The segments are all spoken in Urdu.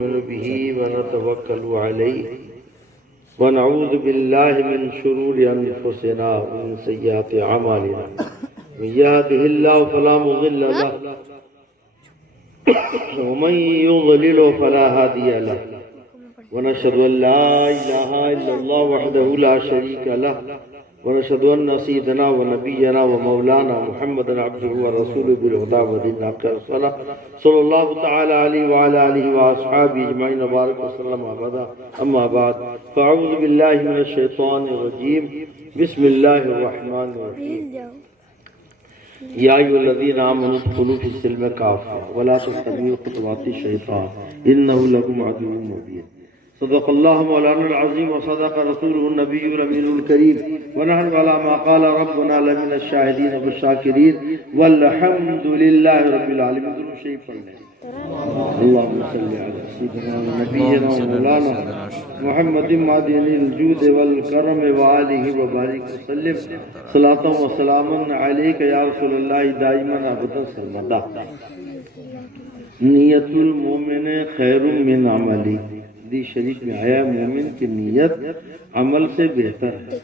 نؤمن به ونتوكل عليه ونعوذ بالله من شرور أنفسنا ومن سيئات أعمالنا من يهده الله فلا مضل له ومن يضلل فلا هادي له ونشهد أن لا إله إلا الله وحده لا شريك له ونشهد أن سيدنا ونبينا ومولانا محمد عبده ورسوله بالهدى ودين الحق صلى الله تعالى عليه وعلى آله وأصحابه أجمعين وبارك وسلم أبدا أما بعد فأعوذ بالله من الشيطان الرجيم بسم الله الرحمن الرحيم يا أيها الذين آمنوا ادخلوا في السلم كافة ولا تتبعوا خطوات الشيطان إنه لكم عدو مبين صدق الله مولانا العظيم وصدق رسوله النبي الأمين الكريم ونحن على ما قال ربنا لمن الشاهدين والشاكرين والحمد لله رب العالمين. ضرور شریف پڑھ لیں. اللهم صل على سيدنا ونبينا ومولانا محمد معدن الجود والكرم وآله وبارك وسلم صلاة وسلاما عليك يا رسول الله دائما ابدا سرمدا. نیت المومن خیر من عملی. حدیث شریف میں آیا مومن کی نیت عمل سے بہتر ہے.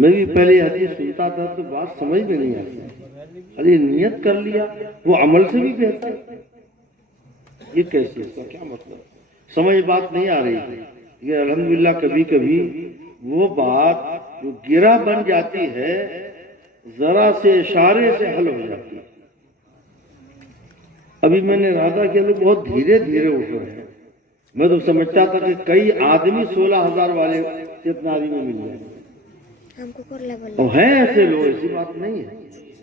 میں بھی پہلے حدیث سنتا تھا تو بات سمجھ میں نہیں آتی. ارے نیت کر لیا وہ عمل سے بھی بہتر، یہ کیسے، اس کا کیا مطلب؟ سمجھ بات نہیں آ رہی تھی. یہ الحمدللہ کبھی کبھی وہ بات جو گرہ بن جاتی ہے ذرا سے اشارے سے حل ہو جاتی ہے. ابھی میں نے ارادہ کیا لوگ بہت دھیرے دھیرے اٹھ رہے ہیں. میں تو سمجھتا تھا کہ کئی آدمی 16,000 والے کتنا آدمی میں مل جائیں گے. اور ہیں ایسے لوگ، ایسی بات نہیں ہے.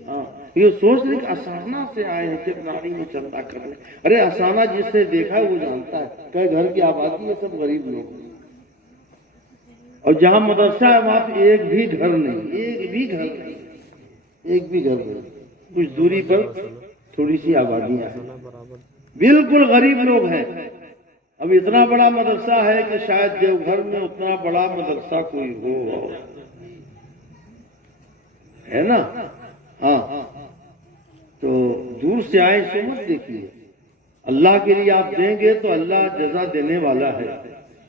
ہاں یہ سوچ رہے کہ اسانہ سے آئے ہیں کتنا آدمی میں چندہ کر لیں. ارے اسانہ جس سے دیکھا ہے وہ جانتا ہے کہ گھر کی آبادی ہے سب غریب لوگ، اور جہاں مدرسہ ہے وہاں پہ ایک بھی گھر نہیں، ایک بھی گھر نہیں، ایک بھی گھر نہیں. کچھ دوری پر تھوڑی سی آبادیاں ہیں، بالکل غریب لوگ ہیں. اب اتنا بڑا مدرسہ ہے کہ شاید دیوگھر میں اتنا بڑا مدرسہ کوئی ہو، ہے نا؟ ہاں تو دور سے آئے سو مت دیکھیے. اللہ کے لیے آپ دیں گے تو اللہ جزا دینے والا ہے.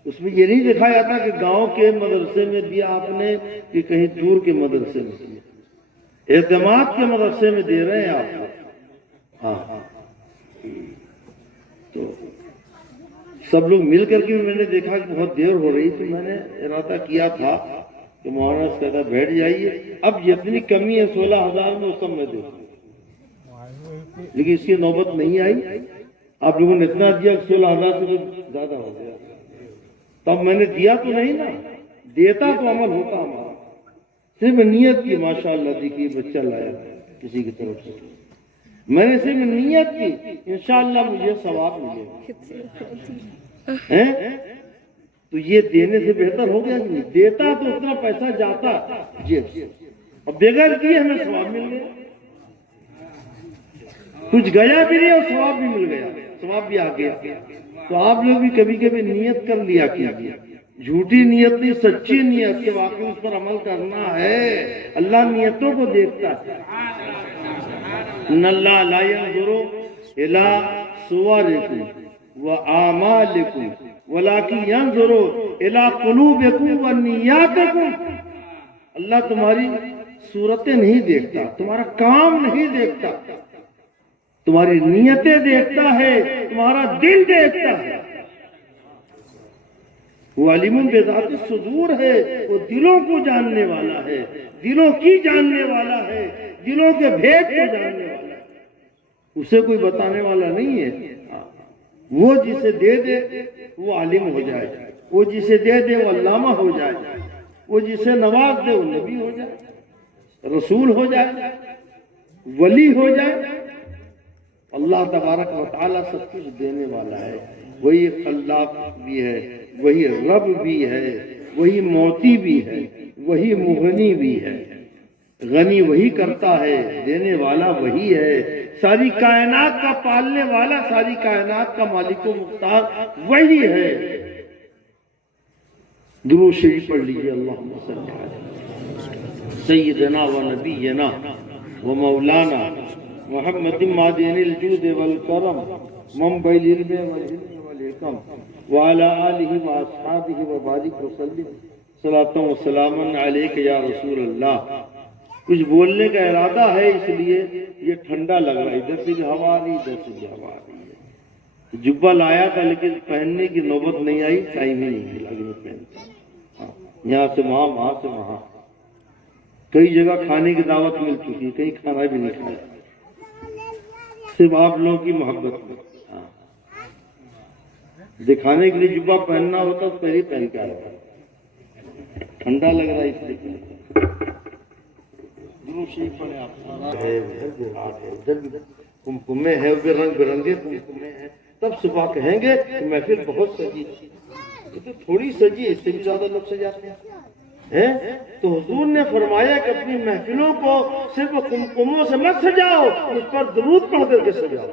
اس میں یہ نہیں دیکھا جاتا کہ گاؤں کے مدرسے میں دیا آپ نے کہ کہیں دور کے مدرسے میں دیا. اعتماد کے مدرسے میں دے رہے ہیں آپ. ہاں تو سب لوگ مل کر کے میں نے دیکھا کہ بہت دیر ہو رہی تو میں نے ارادہ کیا تھا کہ مولانا سے کہتا بیٹھ جائیے. اب جتنی کمی ہے 16,000 میں اس سب میں دوں، لیکن اس کی نوبت نہیں آئی. آپ لوگوں نے اتنا دیا کہ 16,000 سے زیادہ ہو گیا. تب میں نے دیا تو نہیں نا، دیتا تو عمل ہوتا ہمارا. صرف نیت کی. ماشاءاللہ دیکھیے بچہ لایا کسی کی طرف سے، میں نے صرف نیت کی انشاءاللہ مجھے ثواب ملے گا. تو یہ دینے سے بہتر ہو گیا کہ نہیں؟ دیتا تو اتنا پیسہ جاتا جی، اور بغیر دیے ہمیں ثواب مل گیا. کچھ گیا بھی نہیں اور ثواب بھی مل گیا، ثواب بھی آ گیا. تو آپ لوگ بھی کبھی کبھی نیت کر لیا کیا، جھوٹی نیت نہیں، سچی نیت کہ واقعی اس پر عمل کرنا ہے. اللہ نیتوں کو دیکھتا ہے. ان اللہ لا ينظر الى صورکم واعمالکم ولکن ينظر الى قلوبکم ونیاتکم. اللہ تمہاری صورتیں نہیں دیکھتا، تمہارا کام نہیں دیکھتا، تمہاری نیتیں دیکھتا ہے، تمہارا دل دیکھتا ہے. وہ علیم بذات الصدور ہے، وہ دلوں کو جاننے والا ہے، دلوں کی جاننے والا ہے، دلوں کے بھید کو جاننے والا ہے. اسے کوئی بتانے والا نہیں ہے. وہ جسے دے دے وہ عالم ہو جائے، وہ جسے دے دے وہ علامہ ہو جائے، وہ جسے نواز دے وہ نبی ہو جائے، رسول ہو جائے، ولی ہو جائے. اللہ تبارک و تعالیٰ سب کچھ دینے والا ہے. وہی خلاق بھی ہے، وہی رب بھی ہے، وہی موتی بھی ہے، وہی مغنی بھی ہے. غنی وہی کرتا ہے، دینے والا وہی ہے. ساری کائنات کا پالنے والا، ساری کائنات کا مالک و مختار وہی ہے. درود شریف پڑھ لیجیے. اللہم صلی علی سیدنا و نبینا و مولانا محمد معدن الجود والکرم منبع العلم والعلم الحکم وعلی آلہ واصحابہ وبارک وسلم صلاۃ و سلام علیک یا رسول اللہ. کچھ بولنے کا ارادہ ہے اس لیے یہ ٹھنڈا لگ رہا ہے، ادھر سے بھی ہوا آ رہی ادھر سے بھی ہوا آ رہی ہے. جبہ لایا تھا لیکن پہننے کی نوبت نہیں آئی، ٹائم ہی نہیں ملا کہ میں پہنتا. یہاں سے وہاں، وہاں سے وہاں، کئی جگہ کھانے کی دعوت مل چکی ہے، کہیں کھانا بھی نہیں کھایا، صرف آپ لوگوں کی محبت میں. دکھانے کے لیے جبہ پہننا ہوتا تو پہلے پہن کے آیا تھا. ٹھنڈا لگ رہا ہے اس لیے کمکمے ہیں، رنگ برنگے کمکمے ہیں. تب صبح کہیں گے کہ محفل بہت سجی، تو تھوڑی سجی، اس سے بھی زیادہ لوگ سجاتے ہیں. تو حضور نے فرمایا کہ اپنی محفلوں کو صرف کمکموں سے مت سجاؤ، اس پر درود پڑھ کر کے سجاؤ.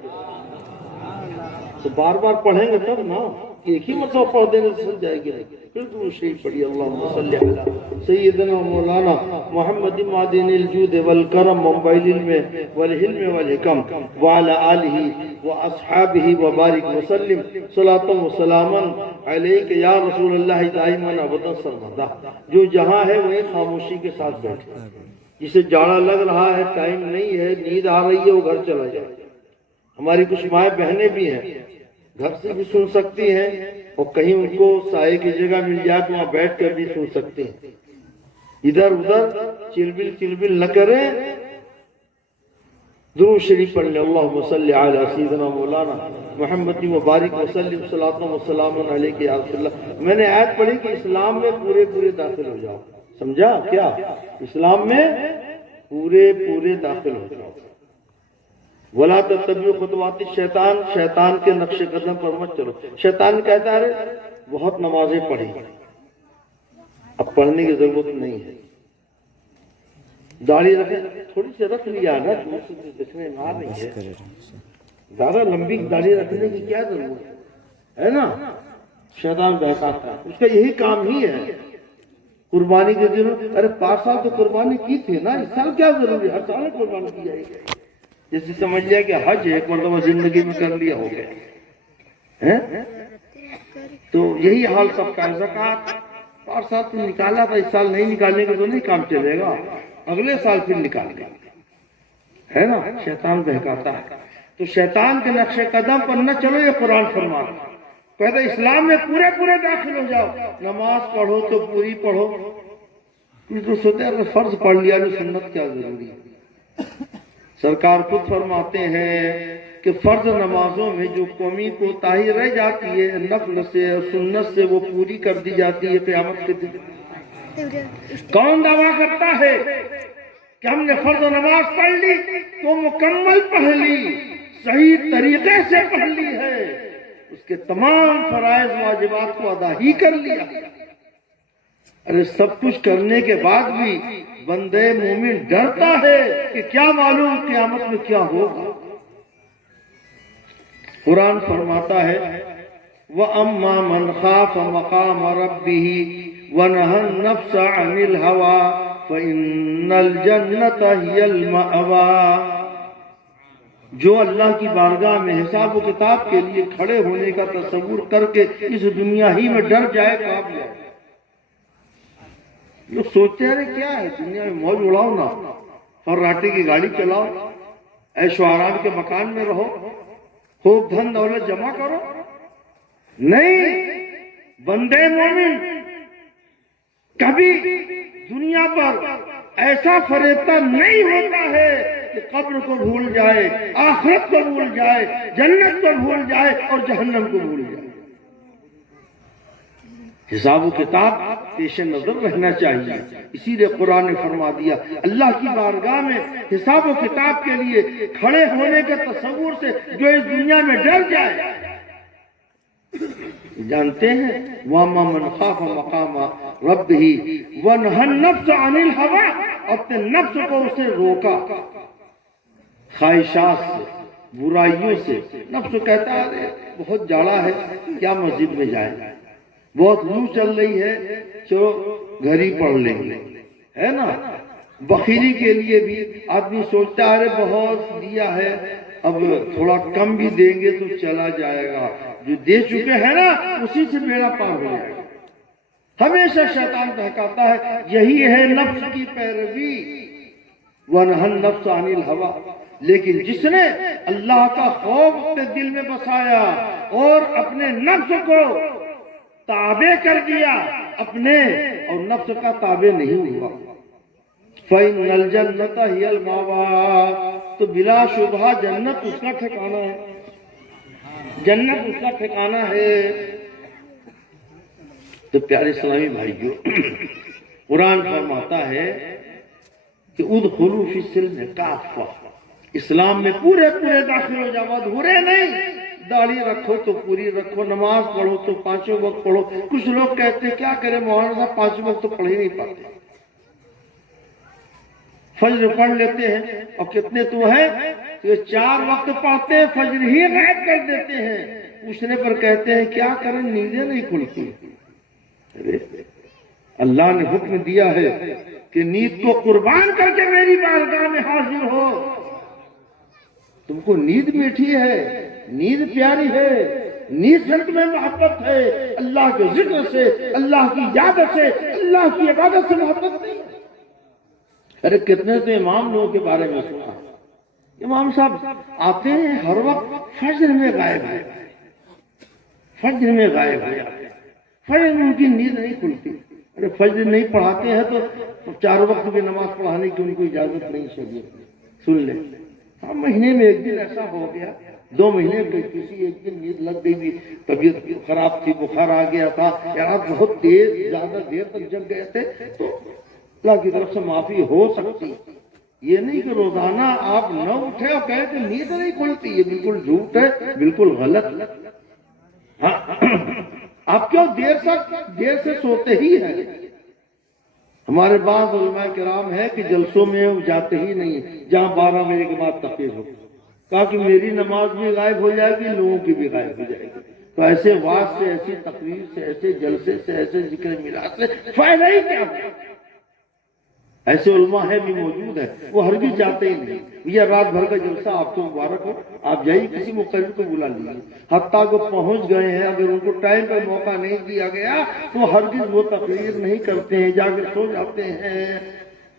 تو بار بار پڑھیں گے تب نا، ایک ہی مرتبہ پڑھ دینے سے سج جائے گی. پھر درود شریف پڑھیے. اللہم صلی علی سیدنا مولانا محمد معدن الجود والکرم منبع العلم والحلم والحکم وعلی آلہ واصحابہ وبارک وسلم صلاۃ و سلام علیک یا رسول اللہ دائما ابدا سرمدا. جو جہاں ہے وہی خاموشی کے ساتھ بیٹھے. جسے جاڑا لگ رہا ہے، ٹائم نہیں ہے، نیند آ رہی ہے، وہ گھر چلا جائے. ہماری کچھ مائیں بہنیں بھی ہیں، گھر سے بھی سن سکتی ہیں، اور کہیں ان کو سائے کی جگہ مل جائے تو وہاں بیٹھ کر بھی سن سکتے ہیں. ادھر ادھر چلبل نہ کریں. درود شریف پڑھ لیں. اللہم صلی علی سیدنا مولانا محمد مبارک وسلم صلاۃ و سلام علیک یا رسول اللہ. میں نے آیت پڑھی کہ اسلام میں پورے داخل ہو جاؤ. سمجھا کیا؟ اسلام میں پورے داخل ہو جاؤ. ولا تتبعوا خطوات الشیطان، شیطان کے نقش قدم پر مت چلو. شیطان کہتا ہے بہت نمازیں پڑھی، اب پڑھنے کی ضرورت نہیں ہے. داڑھی رکھیں، تھوڑی سی رکھ لیا نا، دیکھنے میں آ رہی ہے. زیادہ لمبی داڑھی رکھنے کی کیا ضرورت ہے نا؟ شیطان بہکاتا ہے، اس کا یہی کام ہی ہے. قربانی کے دن، ارے 5 سال تو قربانی کی تھی نا، اس سال کیا ضروری ہے؟ ہر سال قربانی کی جائے گی. جیسے سمجھ لیا کہ حج ایک مرتبہ زندگی میں کر لیا ہو گیا. تو یہی حال سب کا ہے. زکوٰۃ 5 سال تو نکالا تھا، اس سال نہیں نکالنے کا تو نہیں کام چلے گا، اگلے سال پھر نکال گا، ہے نا؟ شیطان بہکاتا ہے. تو شیطان کے نقش قدم پر نہ چلو. یہ قرآن فرماتا ہے کہتا ہے اسلام میں پورے داخل ہو جاؤ. نماز پڑھو تو پوری پڑھو. تو سوچتے ہیں فرض پڑھ لیا تو سنت کیا ضروری ہے؟ سرکار خود فرماتے ہیں کہ فرض نمازوں میں جو قومی کوتاہی رہ جاتی ہے نفل سے اور سنت سے، وہ پوری کر دی جاتی ہے قیامت کے دن. کون دعویٰ کرتا ہے کہ ہم نے فرض نماز پڑھ لی تو مکمل پڑھ لی، صحیح طریقے سے پڑھ لی ہے، اس کے تمام فرائض واجبات کو ادا ہی کر لیا؟ ارے سب کچھ کرنے کے بعد بھی بندے مومن ڈرتا ہے کہ کیا معلوم قیامت میں کیا ہوگا. قرآن فرماتا ہے وَأَمَّا مَنْ خَافَ مَقَامَ رَبِّهِ وَنَهَى النَّفْسَ عَنِ الْهَوَىٰ فَإِنَّ الْجَنَّةَ هِيَ الْمَأْوَىٰ. جو اللہ کی بارگاہ میں حساب و کتاب کے لیے کھڑے ہونے کا تصور کر کے اس دنیا ہی میں ڈر جائے کام جائے. لوگ سوچتے ہیں کیا ہے دنیا میں موج اڑاؤ نا، فراٹے کی گاڑی چلاؤ، عیش و آرام کے مکان میں رہو، خوب دھن دولت جمع کرو. نہیں، بندے مومن کبھی دنیا پر ایسا فریفتہ نہیں ہوتا ہے کہ قبر کو بھول جائے، آخرت کو بھول جائے، جنت کو بھول جائے اور جہنم کو بھول جائے. حساب و کتاب پیش نظر رہنا چاہیے. اسی لیے قرآن نے فرما دیا اللہ کی بارگاہ میں حساب و کتاب کے لیے کھڑے ہونے کے تصور سے جو اس دنیا میں ڈر جائے. جانتے ہیں وَأَمَّا مَنْ خَافَ مَقَامَ رَبِّهِ وَنَهَى النَّفْسَ عَنِ الْهَوَىٰ، اپنے نفس کو اسے روکا خواہشات سے، برائیوں سے. نفس کہتا ہے بہت جاڑا ہے، کیا مسجد میں جائیں، بہت لو چل رہی ہے، چلو گھر ہی پڑھ لیں گے، ہے نا؟ بخیلی کے لیے بھی آدمی سوچتا ہے بہت دیا ہے، اب تھوڑا کم بھی دیں گے تو چلا جائے گا. جو دے چکے ہیں نا اسی سے بیڑا پار ہو جائے گا۔ ہمیشہ شیطان بہکاتا ہے، یہی ہے نفس کی پیروی، وَنَهَى النَّفْسَ عَنِ الْهَوَىٰ۔ لیکن جس نے اللہ کا خوف اپنے دل میں بسایا اور اپنے نفس کو تابع کر دیا اپنے، اور نفس کا تابع نہیں ہوا، فَإِنَّ الْجَنَّةَ هِيَ الْمَأْوَىٰ، تو بلا شبہ جنت اس کا ٹھکانہ ہے، جنت اس کا ٹھکانہ ہے۔ تو پیارے اسلامی بھائیو، قرآن فرماتا ہے کہ ادخلوا فی السلم کافہ، اسلام میں پورے داخل ہو جاؤ، ادھورے نہیں۔ داڑھی رکھو تو پوری رکھو، نماز پڑھو تو پانچوں وقت پڑھو۔ کچھ لوگ کہتے ہیں کیا کرے مولانا صاحب، پانچوں وقت تو پڑھ ہی نہیں پاتے، فجر پڑھ لیتے ہیں، اور کتنے تو ہیں کہ 4 وقت پڑھتے ہیں، فجر ہی غائب کر دیتے ہیں۔ پوچھنے پر کہتے ہیں کیا کریں، نیندیں نہیں کھلتی۔ اللہ نے حکم دیا ہے کہ نیند کو قربان کر کے میری بارگاہ میں حاضر ہو۔ تم کو نیند میٹھی ہے، نیند پیاری ہے، نیند سے تمہیں محبت ہے، اللہ کے ذکر سے، اللہ کی یاد سے، اللہ کی عبادت سے محبت نہیں۔ ارے کتنے تو امام لوگوں کے بارے میں سنا، امام صاحب آتے ہیں ہر وقت فجر میں غائب ہے، فجر میں غائب ہے، فجر میں ان کی نیند نہیں کھلتی۔ ارے فجر نہیں پڑھاتے ہیں تو 4 وقت کی نماز پڑھانے کی ان کو اجازت نہیں شریعت میں، سن لیں۔ ہاں مہینے میں ایک دن ایسا ہو گیا، 2 مہینے میں کسی ایک دن نیند لگ گئی بھی، طبیعت خراب تھی، بخار آ گیا تھا، یا بہت زیادہ دیر تک جگ گئے تھے، تو اللہ کی طرف سے معافی ہو سکتی۔ یہ نہیں کہ روزانہ آپ نہ اٹھے اور کہے کہ نیند نہیں کھلتی، یہ بالکل جھوٹ ہے، بالکل غلط۔ آپ کیوں دیر سے سوتے ہی ہیں؟ ہمارے بعض علماء کرام ہے کہ جلسوں میں جاتے ہی نہیں، جہاں 12 بجے کے بعد تقریر ہو، کہا کہ میری نماز بھی غائب ہو جائے گی، لوگوں کی بھی غائب ہو جائے گی۔ تو ایسے واعظ سے، ایسی تقریر سے، ایسے جلسے سے، ایسے ذکر میلاد سے فائدہ ہی کیا؟ ایسے علماء ہیں بھی موجود ہیں، وہ ہرگز جاتے ہی نہیں۔ یہ رات بھر کا جلسہ آپ کو مبارک ہو، آپ جائیے، کسی مقرر کو بلا لیجیے، حتیٰ کو پہنچ گئے ہیں، اگر ان کو ٹائم پر موقع نہیں دیا گیا تو ہرگز وہ تقریر نہیں کرتے ہیں، جا کے سو جاتے ہیں،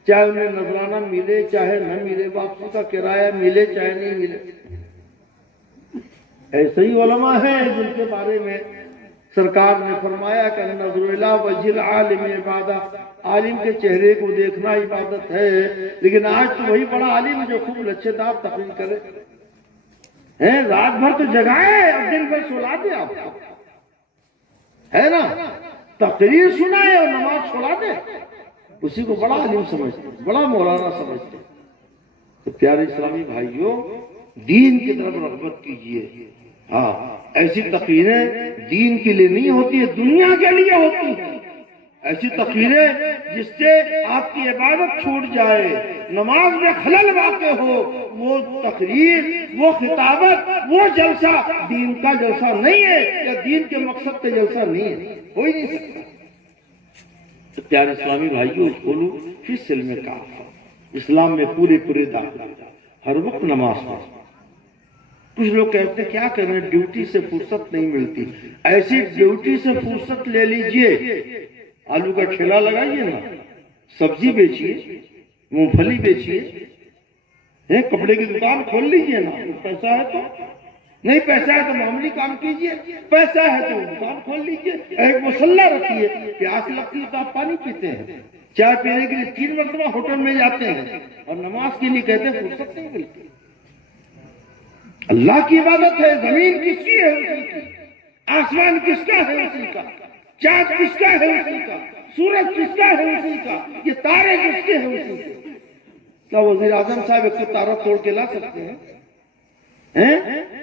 چاہے انہیں نذرانہ ملے چاہے نہ ملے، واپسی کا کرایہ ملے چاہے نہیں ملے۔ ایسے ہی علماء ہیں جن کے بارے میں سرکار نے فرمایا کہ نظر الی وجہ العالم عبادہ، عالم کے چہرے کو دیکھنا عبادت ہے۔ لیکن آج تو وہی بڑا عالم جو خوب لچھے دار تقریر کرے، رات بھر تو جگائے اور دن بھر سلا دے، آپ ہے نا، تقریر سنائے اور نماز چھوڑا دے، اسی کو بڑا عالم سمجھتے، بڑا مولانا سمجھتے۔ تو پیارے اسلامی بھائیوں، دین کی طرف رغبت کیجیے۔ ہاں، ایسی تقریریں دین کے لیے نہیں ہوتی ہے، دنیا کے لیے ہوتی ہیں۔ ایسی تقریریں جس سے آپ کی عبادت چھوٹ جائے، نماز میں خلل واقع ہو، وہ تقریر، وہ خطابت، وہ جلسہ دین کا جلسہ نہیں ہے، یا دین کے مقصد کا جلسہ نہیں ہے، ہو ہی نہیں سکتا۔ تو پیارے اسلامی بھائیوں، ادخلوا فی السلم کافہ، اسلام میں پورے داخل، ہر وقت نماز پڑھو۔ کچھ لوگ کہتے ہیں کیا کریں، ڈیوٹی سے فرصت نہیں ملتی۔ ایسی ڈیوٹی سے فرصت لے لیجئے، آلو کا ٹھیلا لگائیے نا، سبزی بیچیے، مونگ پھلی بیچیے، کپڑے کی دکان کھول لیجئے نا، پیسہ ہے تو، نہیں پیسہ ہے تو معمولی کام کیجئے، پیسہ ہے تو دکان کھول لیجئے، ایک مسلح رکھیے، پیاس لگتی ہے تو آپ پانی پیتے ہیں، چائے پینے کے لیے 3 مرتبہ ہوٹل میں جاتے ہیں، اور نماز کے لیے کہتے ہیں فرصت نہیں ملتی۔ اللہ کی عبادت ہے، زمین کس کی ہے اسی کی، آسمان کس کا ہے اسی کا، چاند کس کا ہے اسی کا، سورج کس کا ہے اسی کا، یہ تارے کس کے ہیں اسی کے۔ کیا وزیر اعظم صاحب ایک تو تارہ توڑ کے لا سکتے ہیں؟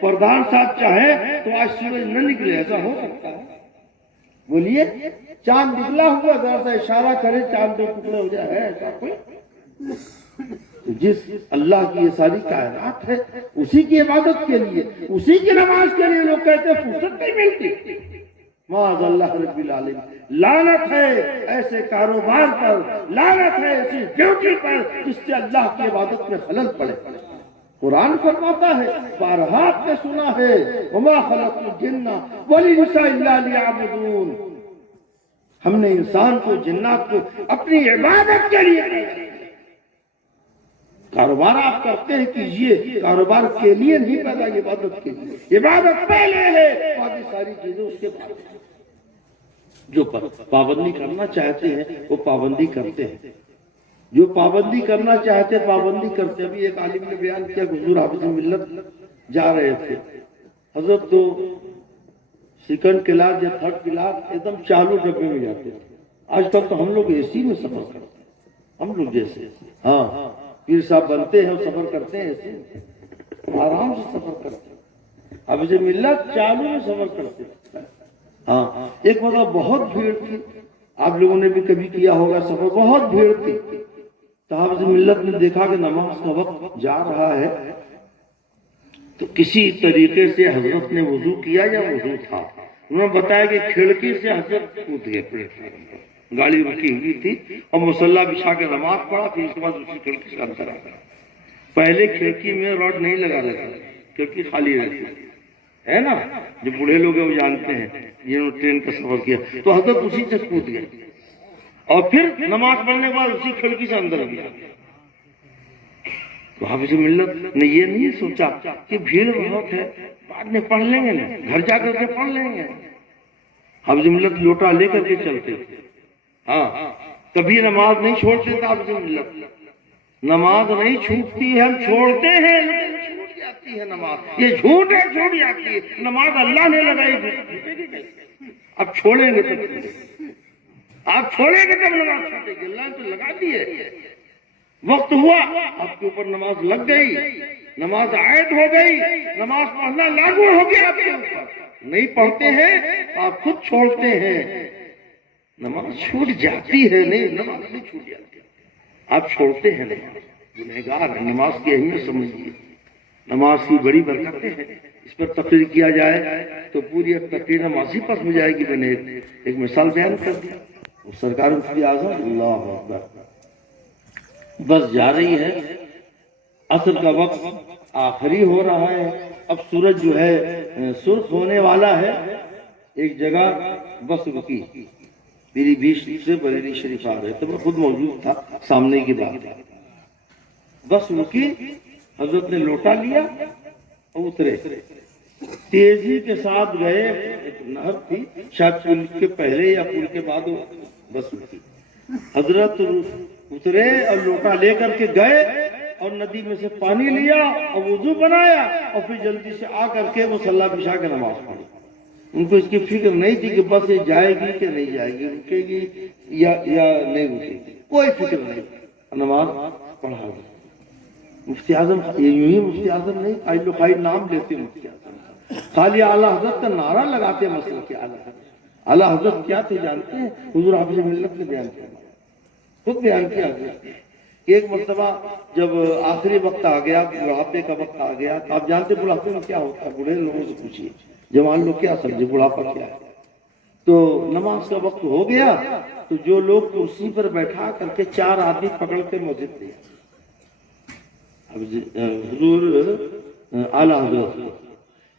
پردھان صاحب چاہیں تو آج سورج نہ نکلے، ایسا ہو سکتا ہے؟ بولیے، چاند نکلا ہوا، ذرا سا اشارہ کرے چاند 2 ٹکڑے ہو جائے، ہے ایسا کوئی؟ جس اللہ کی یہ ساری کائنات ہے، اسی کی عبادت کے لیے، اسی کی نماز کے لیے لوگ کہتے ہیں فرصت نہیں ملتی۔ معاذ اللہ رب العالمین، لعنت ہے ایسے کاروبار پر، لعنت ہے ایسی ڈیوٹی پر جس سے اللہ کی عبادت میں خلل پڑے۔ قرآن فرماتا ہے، بارہا آپ نے سنا ہے، وما خلقت الجن والانس الا لیعبدون، ہم نے انسان کو جنات کو اپنی عبادت کے لیے پیدا کیا۔ کاروبار آپ کرتے ہیں کیجئے، کاروبار کے لیے نہیں پیدا، عبادت کے لیے، عبادت پہلے ہے، باقی ساری چیزیں اس کے بعد۔ جو پابندی کرنا چاہتے ہیں وہ پابندی کرتے ہیں، جو پابندی کرنا چاہتے پابندی کرتے۔ ابھی ایک عالم نے بیان کیا کہ حضور حافظ ملت جا رہے تھے، حضرت تو سیکنڈ کلاس یا تھرڈ کلاس ایک دم چالو ڈبے میں جاتے تھے۔ آج تک تو ہم لوگ اے سی میں سفر کرتے ہیں، ہم لوگ جیسے ہاں پیر صاحب بنتے ہیں سفر کرتے ہیں، اے سی آرام سے سفر کرتے ہیں۔ حافظ ملت چالو میں سفر کرتے ہیں۔ ہاں ایک مرتبہ بہت بھیڑ تھی، آپ لوگوں نے بھی کبھی کیا ہوگا سفر، بہت بھیڑ تھی، تو حافظ ملت نے دیکھا کہ نماز کا وقت جا رہا ہے، تو کسی طریقے سے حضرت نے وضو کیا یا وضو تھا، انہوں نے بتایا کہ کھڑکی سے حضرت کود گئے پلیٹ فارم پر، گاڑی رکی ہوئی تھی اور مصلی بچھا کے نماز پڑھا، پھر اس کے بعد اسی کھڑکی سے اندر آ گیا۔ پہلے کھڑکی میں راڈ نہیں لگا رہتا، کھڑکی خالی رہتی ہے نا، جو بوڑھے لوگ ہیں وہ جانتے ہیں جنہوں نے ٹرین کا سفر کیا، تو حضرت اسی سے کود گئے اور پھر نماز پڑھنے کے بعد اسی کھڑکی سے اندر گیا۔ تو حافظ ملت نے یہ نہیں سوچا کہ بھیڑ بہت ہے، بعد میں پڑھ لیں گے نا، گھر جا کر کے پڑھ لیں گے۔ حافظ ملت لوٹا لے کر کے چلتے تھے، ہاں کبھی نماز نہیں چھوڑتے تھے حافظ ملت، نماز نہیں چھوٹتی ہے، ہم چھوڑتے ہیں لیکن چھوٹ جاتی ہے نماز، یہ جھوٹ ہے، چھوٹ جاتی ہے نماز، اللہ نے لگائی، اب چھوڑیں گے تب، آپ چھوڑیں گے تب نماز چھوٹے گی، اللہ تو لگا دی ہے۔ وقت ہوا آپ کے اوپر نماز لگ گئی، نماز عائد ہو گئی، نماز پڑھنا لاگو ہو گیا آپ کے اوپر، نہیں پڑھتے ہیں تو آپ خود چھوڑتے ہیں، نماز چھوٹ جاتی ہے، نہیں نماز نہیں چھوٹ جاتی، آپ چھوڑتے ہیں نماز، گنہگار ہے، نماز کی اہمیت سمجھیے، نماز کی بڑی برکتیں ہیں، اس پر تقریر کیا جائے تو پوری تقریر نمازی پر ہو جائے گی۔ میں نے ایک مثال بیان کر دی، سرکار مفتی اعظم اللہ اکبر بس جا رہی ہے، عصر کا وقت آخری ہو رہا ہے، اب سورج جو ہے سرخ ہونے والا ہے، ایک جگہ بس رکی، میری بیچ سے بریلی شریف آ رہے تھے، میں خود موجود تھا، سامنے کی بات، بس رکی، حضرت نے لوٹا لیا اور اترے، تیزی کے ساتھ گئے، ایک نہر تھی، شاید پل کے پہلے یا پل کے بعد بس رکی، حضرت اترے اور لوٹا لے کر کے گئے اور ندی میں سے پانی لیا اور وضو بنایا اور پھر جلدی سے آ کر کے مصلی بچھا کے نماز پڑھی۔ ان کو اس کی فکر نہیں تھی کہ بس یہ جائے گی کہ نہیں جائے گی، رکے گی یا نہیں رکے گی، کوئی فکر نہیں، نماز پڑھا گئی۔ مفتی اعظم یوں ہی مفتی اعظم نہیں، قائد القائد نام لیتے مفتی اعظم، خالی اعلیٰ حضرت کا نعرہ لگاتے مسئلہ کے اعلیٰ حضرت، اعلیٰ حضرت کیا تھے جانتے ہیں؟ حضور حافظ ملت نے بیان کیا، خود بیان کیا حضرت۔ ایک مرتبہ جب آخری وقت آ گیا، بڑھاپے کا وقت آ گیا، تو آپ جانتے بڑھاپے میں کیا ہوتا ہے، بوڑھے لوگوں سے پوچھیے، جوان لوگ کیا سمجھے بڑھاپا کیا ہے۔ تو نماز کا وقت ہو گیا تو جو لوگ کرسی پر بیٹھا کر کے 4 آدمی پکڑ کے مسجد لے حضور اعلیٰ حضرت،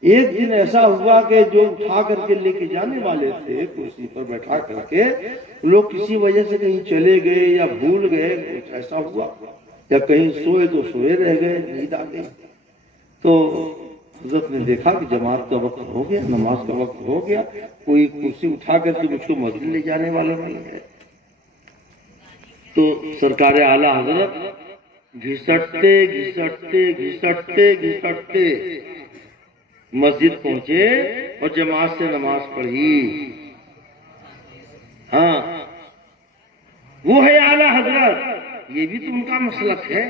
ایک دن ایسا ہوا کہ جو اٹھا کر کے لے کے جانے والے تھے کرسی پر بیٹھا کر کے، لوگ کسی وجہ سے کہیں چلے گئے یا بھول گئے، کچھ ایسا ہوا، یا کہیں سوئے تو سوئے رہ گئے، نیند آ گئی، تو حضرت نے دیکھا کہ جماعت کا وقت ہو گیا، نماز کا وقت ہو گیا، کوئی کرسی اٹھا کر کے مجھ کو مسجد لے جانے والا نہیں ہے، تو سرکار اعلیٰ حضرت گھسٹتے گھسٹتے گھسٹتے گھسٹتے مسجد پہنچے اور جماعت سے نماز پڑھی۔ ہاں وہ ہے اعلیٰ حضرت، یہ بھی تو ان کا مسلک ہے،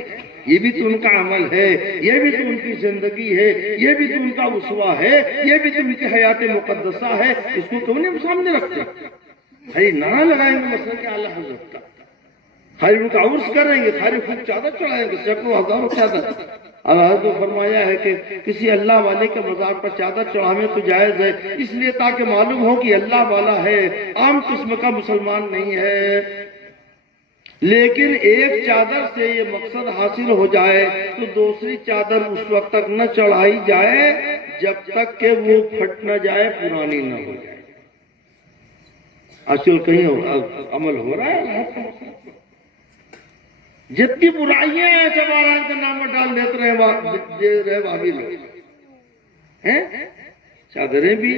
یہ بھی تو ان کا عمل ہے، یہ بھی تو ان کی زندگی ہے، یہ بھی تو ان کا اسوہ ہے، یہ بھی تو ان کی حیات مقدسہ ہے، اس کو کیوں نہیں سامنے رکھتے؟ خالی نعرہ لگائیں گے مسلک اعلیٰ حضرت کا، خالی ان کا عرس کریں گے، خالی خود چادر چڑھائیں گے، سینکڑوں ہزاروں چادر۔ اللہ نے فرمایا ہے کہ کسی اللہ والے کے مزار پر چادر چڑھانے تو جائز ہے، اس لیے تاکہ معلوم ہو کہ اللہ والا ہے، عام قسم کا مسلمان نہیں ہے۔ لیکن ایک چادر سے یہ مقصد حاصل ہو جائے تو دوسری چادر اس وقت تک نہ چڑھائی جائے جب تک کہ وہ پھٹ نہ جائے، پرانی نہ ہو جائے۔ آج کل کہیں عمل ہو رہا ہے، جتنی برائیاں ہیں سب آرام کا نام ڈال دیتے رہے بھابھی لوگ ہیں۔ چادریں بھی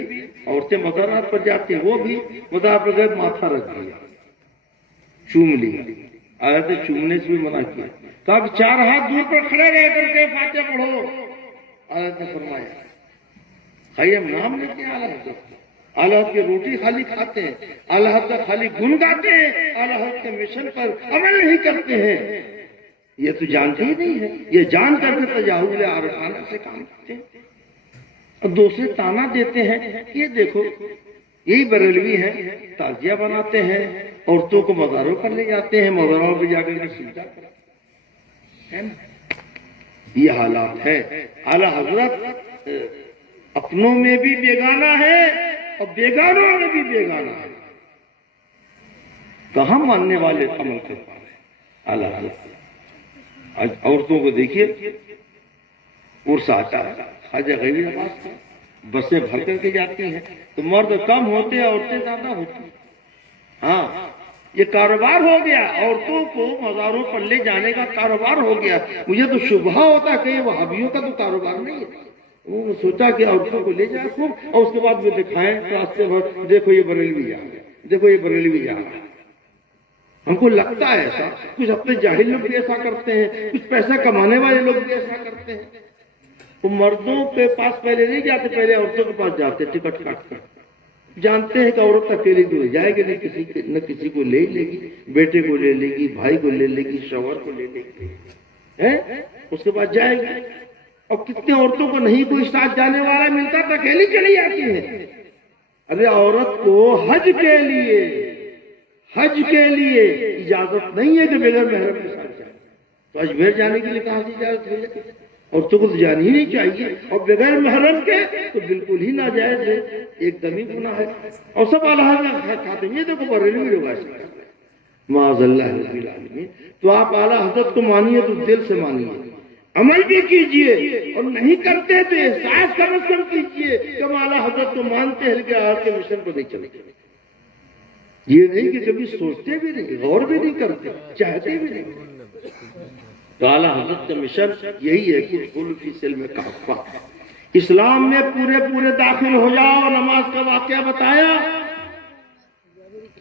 عورتیں مزارات پر جاتی ہیں، وہ بھی مزار پر گئے ماتھا رکھ دیا، چوم لیا، آیت چومنے سے بھی منع کیا، کہا کہ 4 ہاتھ دور پر کھڑے رہ کر کے فاتحہ پڑھو، آیت نے فرمایا۔ خیام نام لیتے ہیں اعلیٰ حضرت، اعلیٰ حضرت کی روٹی خالی کھاتے ہیں، اعلیٰ حضرت کا خالی گن گاتے ہیں، اعلیٰ حضرت کے مشن پر عمل نہیں کرتے ہیں، یہ تو جانتے ہی نہیں ہے، یہ جان کر کے تجاہل عارفانہ سے کام کرتے ہیں اور دوسرے تانا دیتے ہیں۔ یہ دیکھو یہی بریلوی ہیں، تعزیہ بناتے ہیں، عورتوں کو مزاروں پر لے جاتے ہیں، مزاروں پہ جا کر کے سجدہ کرتے ہیں، یہ حالات ہے۔ اعلیٰ حضرت اپنوں میں بھی بیگانہ ہے اور بیگانوں میں بھی بیگانہ ہے، کہاں ماننے والے عمل کر پا رہے ہیں اعلیٰ حضرت۔ آج عورتوں کو دیکھیے، عرس آتا ہے، خواجہ غریب نواز کا بسیں بھر کر کے جاتی ہیں تو مرد کم ہوتے ہیں، عورتیں زیادہ ہوتی ہیں۔ ہاں یہ کاروبار ہو گیا، عورتوں کو مزاروں پر لے جانے کا کاروبار ہو گیا۔ مجھے تو شبہ ہوتا ہے کہ یہ وہابیوں کا تو کاروبار نہیں ہے، وہ سوچا کہ عورتوں کو لے جائے خوب اور اس کے بعد وہ دکھائیں راستے بھر، دیکھو یہ بریلوی جا رہا ہے، دیکھو یہ بریلوی جا رہا ہے۔ ہم کو لگتا ہے ایسا، کچھ اپنے جاہل لوگ بھی ایسا کرتے ہیں، کچھ پیسہ کمانے والے لوگ بھی ایسا کرتے ہیں۔ وہ مردوں کے پاس پہلے نہیں جاتے، پہلے عورتوں کے پاس جاتے ٹکٹ کاٹ کر، جانتے ہیں کہ عورت اکیلی تو جائے گی نہیں، نہ کسی کو لے لے گی، بیٹے کو لے لے گی، بھائی کو لے لے گی، شوہر کو لے لے گی، اس کے بعد جائے گی۔ اور کتنے عورتوں کو نہیں کوئی ساتھ جانے والا ملتا تو اکیلی چلی جاتی ہے۔ ارے عورت کو حج کے لیے اجازت نہیں ہے کہ بغیر محرم کے ساتھ جائے، تو اجمیر جانے کے لیے کہاں سے اجازت ہے؟ عورتوں کو تو جانی ہی نہیں چاہیے، اور بغیر محرم کے تو بالکل ہی ناجائز ہے، ایک دم ہی گناہ ہے۔ اور سب اعلیٰ حضرت کھاتے ہیں، یہ دیکھو بریلوی لوگ ایسے کرتے ہیں، معاذ اللہ رب العالمین۔ تو آپ اعلیٰ حضرت کو مانیے تو دل سے مانیے، عمل بھی کیجئے، اور نہیں کرتے تو احساس کم از کم کیجئے کہ ہم اعلیٰ حضرت کو مانتے ہیں کہ آپ کے مشن پر نہیں چلے، یہ نہیں کہ کبھی سوچتے بھی نہیں، غور بھی نہیں کرتے، چاہتے بھی نہیں۔ تو اعلیٰ حضرت کا مشن یہی ہے کہ ادخلوا فی السلم کافہ، اسلام میں پورے داخل ہو جاؤ۔ نماز کا واقعہ بتایا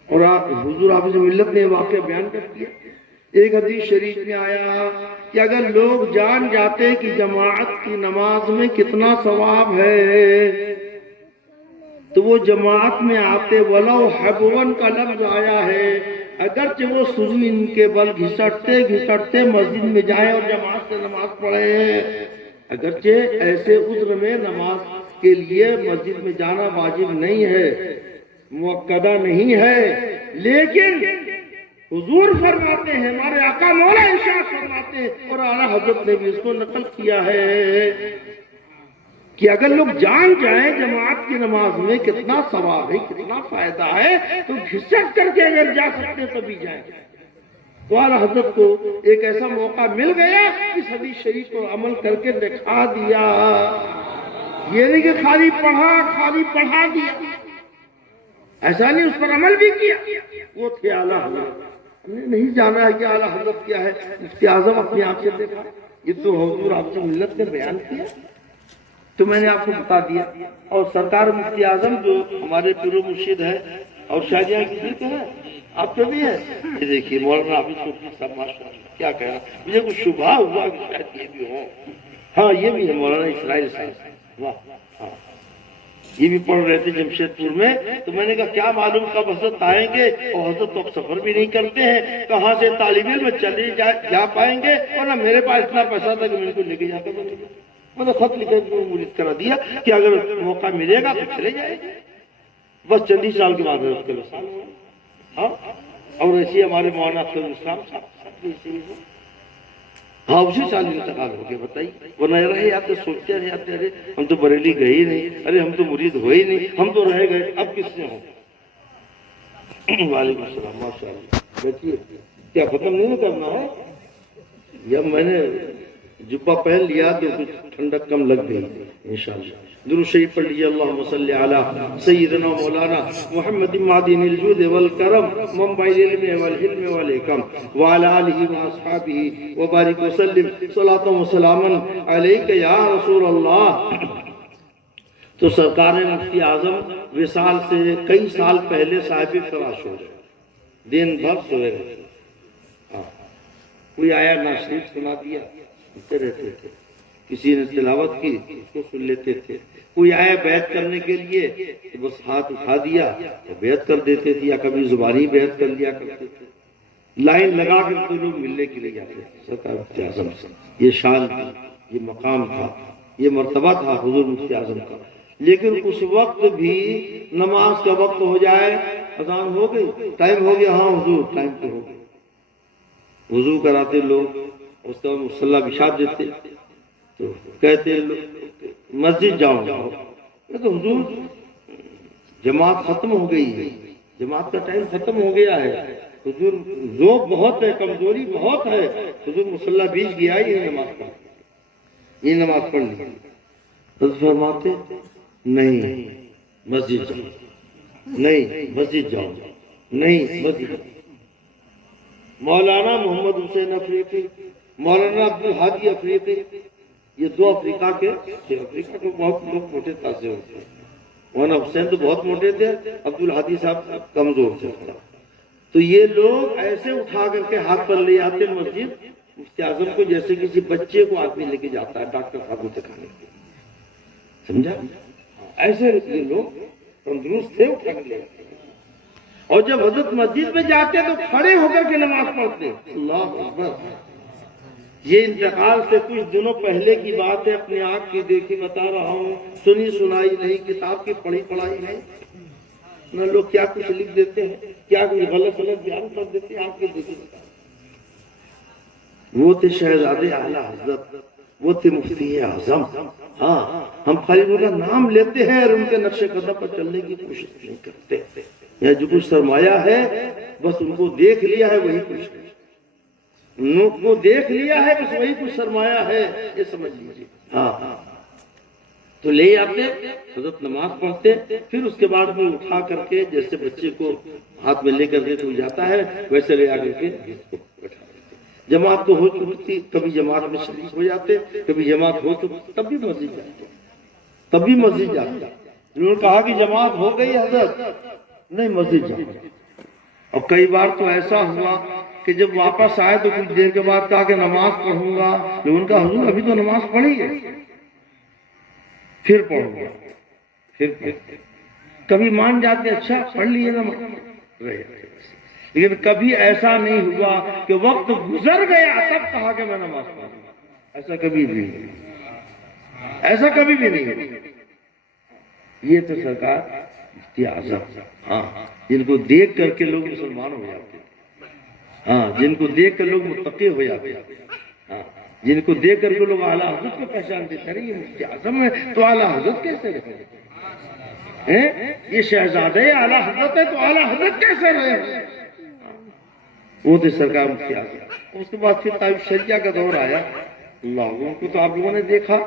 اور حضور حافظ ملت نے واقعہ بیان کر دیا۔ ایک حدیث شریف میں آیا کہ اگر لوگ جان جاتے کہ جماعت کی نماز میں کتنا ثواب ہے تو وہ جماعت میں آتے۔ ولو حبون کا لفظ آیا ہے، اگرچہ وہ سوئی ان کے بل گھسٹتے مسجد میں جائیں اور جماعت سے نماز پڑھیں، اگرچہ ایسے عذر میں نماز کے لیے مسجد میں جانا واجب نہیں ہے، مؤکدہ نہیں ہے، لیکن حضور فرماتے ہیں، ہمارے آقا مولا ارشاد فرماتے ہیں، اور اعلیٰ حضرت نے بھی اس کو نقل کیا ہے کہ اگر لوگ جان جائیں جماعت کی نماز میں کتنا ثواب ہے، کتنا فائدہ ہے، تو گھسٹ کر کے اگر جا سکتے تو بھی جائیں۔ تو اعلیٰ حضرت کو ایک ایسا موقع مل گیا، اس حدیث شریف کو عمل کر کے دکھا دیا۔ یہ نہیں کہ خالی پڑھا دیا، ایسا نہیں، اس پر عمل بھی کیا۔ وہ تھے اعلیٰ حضرت۔ ہم نے نہیں جانا ہے کہ اعلیٰ حضرت کیا ہے، مفتی اعظم اپنی آنکھ سے دیکھا، یہ تو حضور حافظ ملت نے بیان کیا تو میں نے آپ کو بتا دیا۔ اور سرکار مفتی اعظم جو ہمارے پیر و مرشد ہے اور شاہجہاں کسی کے ہیں، آپ کے بھی ہیں، یہ دیکھیے مولانا حافظ صوفی صاحب ماشاء اللہ کیا کہنا، مجھے کچھ شبہ ہوا کہ شاید یہ بھی ہوں۔ ہاں یہ بھی ہے مولانا اسرائیل صاحب، واہ، ہاں یہ بھی پڑھ رہے تھے جمشید پور میں، تو میں نے کہا کیا معلوم کب حضرت آئیں گے، اور حضرت تو سفر بھی نہیں کرتے ہیں، کہاں سے طالب علم چلے جا پائیں گے، اور نہ میرے پاس اتنا پیسہ تھا کہ میں ان کو لے کے جاتا، میں نے خط لکھا مرید کرا دیا کہ اگر موقع ملے گا تو چلے جائیں گے۔ بس چند ہی سال کے بعد حضرت کا وصال ہوا۔ ہاں اور ایسے ہمارے مولانا اختر الاسلام صاحب بھی ایسے ہی ہوا، ہاں اسی سال انتقال ہو گیا، بتائیے۔ ورنہ رہے آتے سوچتے رہے آتے، ارے ہم تو بریلی گئے ہی نہیں، ارے ہم تو مرید ہوئے ہی نہیں، ہم تو رہ گئے، اب کس سے ہوں۔ وعلیکم السلام، ماشاء اللہ، بیٹھیے۔ کیا ختم نہیں کرنا ہے؟ یا میں نے جبہ پہن لیا تو کچھ ٹھنڈک کم لگ گئی انشاءاللہ. درود شریف پڑھ لیجیے. اللہم صلی علی سیدنا مولانا محمد معدن الجود والکرم منبع العلم والحلم والحکم وعلی آلہ واصحابہ وبارک وسلم صلاۃ و سلاما علیک یا رسول اللہ. تو سرکار مفتی اعظم وصال سے کئی سال پہلے صاحب فراش ہو گئے. دن بھر سوئے رہے. کوئی آیا ناشریف سنا دیا سنتے رہتے تھے. کسی نے تلاوت کی اس کو سن لیتے تھے. کوئی آیا بیعت کرنے کے لیے تو بس ہاتھ اٹھا دیا تو بیعت کر دیتے تھے، یا کبھی زبانی بیعت کر لیا کرتے تھے. لائن لگا کر تو لوگ ملنے کے لیے جاتے تھے. سرکار مفتی اعظم سے یہ شان تھی، یہ مقام تھا، یہ مرتبہ تھا حضور مفتی اعظم کا. لیکن اس وقت بھی نماز کا وقت ہو جائے، اذان ہو گئی، ٹائم ہو گیا، ہاں حضور ٹائم تو ہو گیا. وضو کراتے لوگ، اس کا مصلی بچھا دیتے تو کہتے مسجد جاؤ. تو حضور جماعت ختم ہو گئی ہے، جماعت کا ٹائم ختم ہو گیا ہے. حضور ذوق بہت ہے، کمزوری بہت ہے. حضور مصلی بیچ گیا، یہ نماز پڑھ، یہ نماز پڑھ لی. تو فرماتے نہیں مسجد جاؤ، نہیں مسجد جاؤ، نہیں مسجد جاؤ. مولانا محمد حسین افریقی، مولانا عبدالحادی افریقی، یہ دو افریقہ کے تھے. افریقہ کو بہت لوگ موٹے تازے ہوتے ہیں. مولانا حسین تو بہت موٹے تھے، عبدالحادی صاحب کمزور تھے تھوڑا. تو یہ لوگ ایسے اٹھا کر کے ہاتھ پر لے آتے مسجد مفتی اعظم کو، جیسے کسی بچے کو آدمی لے کے جاتا ہے ڈاکٹر صاحب کو دکھانے کے لیے. سمجھا؟ ایسے یہ لوگ تندرست تھے، اٹھا کر لے آتے. اور جب حضرت مسجد میں جاتے تو کھڑے ہو کر کے نماز پڑھتے. اللہ اکبر. یہ انتقال سے کچھ دنوں پہلے کی بات ہے، اپنی آنکھ کی دیکھی بتا رہا ہوں، سنی سنائی نہیں، کتاب کی پڑھی پڑھائی نہیں. نہ لوگ کیا کچھ لکھ دیتے ہیں، کیا کچھ غلط غلط بیان کر دیتے ہیں. آپ کی دیکھی بتا. وہ تھے شہزادے اعلیٰ حضرت، وہ تھے مفتی اعظم. ہاں ہم خالی ان کا نام لیتے ہیں اور ان کے نقش قدم پر چلنے کی کوشش نہیں کرتے. یا جو کچھ سرمایہ ہے بس ان کو دیکھ لیا ہے وہی کچھ ہے، ان کو دیکھ لیا ہے بس وہی کچھ سرمایہ ہے، یہ سمجھ لیجیے. ہاں تو لے آتے حضرت نماز پڑھتے، پھر اس کے بعد میں اٹھا کر کے جیسے بچے کو ہاتھ میں لے کر کے کوئی جاتا ہے ویسے لے آ کر کے بیٹھا. جماعت تو ہو چکی، کبھی جماعت میں شریک ہو جاتے، کبھی جماعت ہو چکی تب بھی مسجد جاتے، تب بھی مسجد جاتے. انہوں نے کہا کہ جماعت ہو گئی حضرت، نہیں مسجد جاتے. اور کئی بار تو ایسا ہوا کہ جب واپس آئے تو کچھ دیر کے بعد کہا کہ نماز پڑھوں گا. ان کا حضور ابھی تو نماز پڑھی ہے، پھر پڑھوں گا. پھر کبھی مان جاتے، اچھا پڑھ لیے نماز رہے. لیکن کبھی ایسا نہیں ہوا کہ وقت گزر گیا تب کہا کہ میں نماز پڑھوں گا. ایسا کبھی بھی نہیں، ایسا کبھی بھی نہیں. یہ تو سرکار مفتی اعظم، ہاں جن کو دیکھ کر کے لوگ مسلمان ہو جاتے، ہاں جن کو دیکھ کر لوگ متقی ہو جاتے، ہاں جن کو دیکھ کر کے لوگ اعلیٰ حضرت کو پہچانتے. ارے یہ مفتی اعظم ہے تو اعلیٰ حضرت کیسے رہے؟ یہ شہزادے اعلیٰ حضرت ہے تو اعلیٰ حضرت کیسے رہے؟ وہ تھے سرکار مفتی اعظم. اس کے بعد پھر تائب شریعہ کا دور آیا. اللہ کو تو آپ لوگوں نے دیکھا،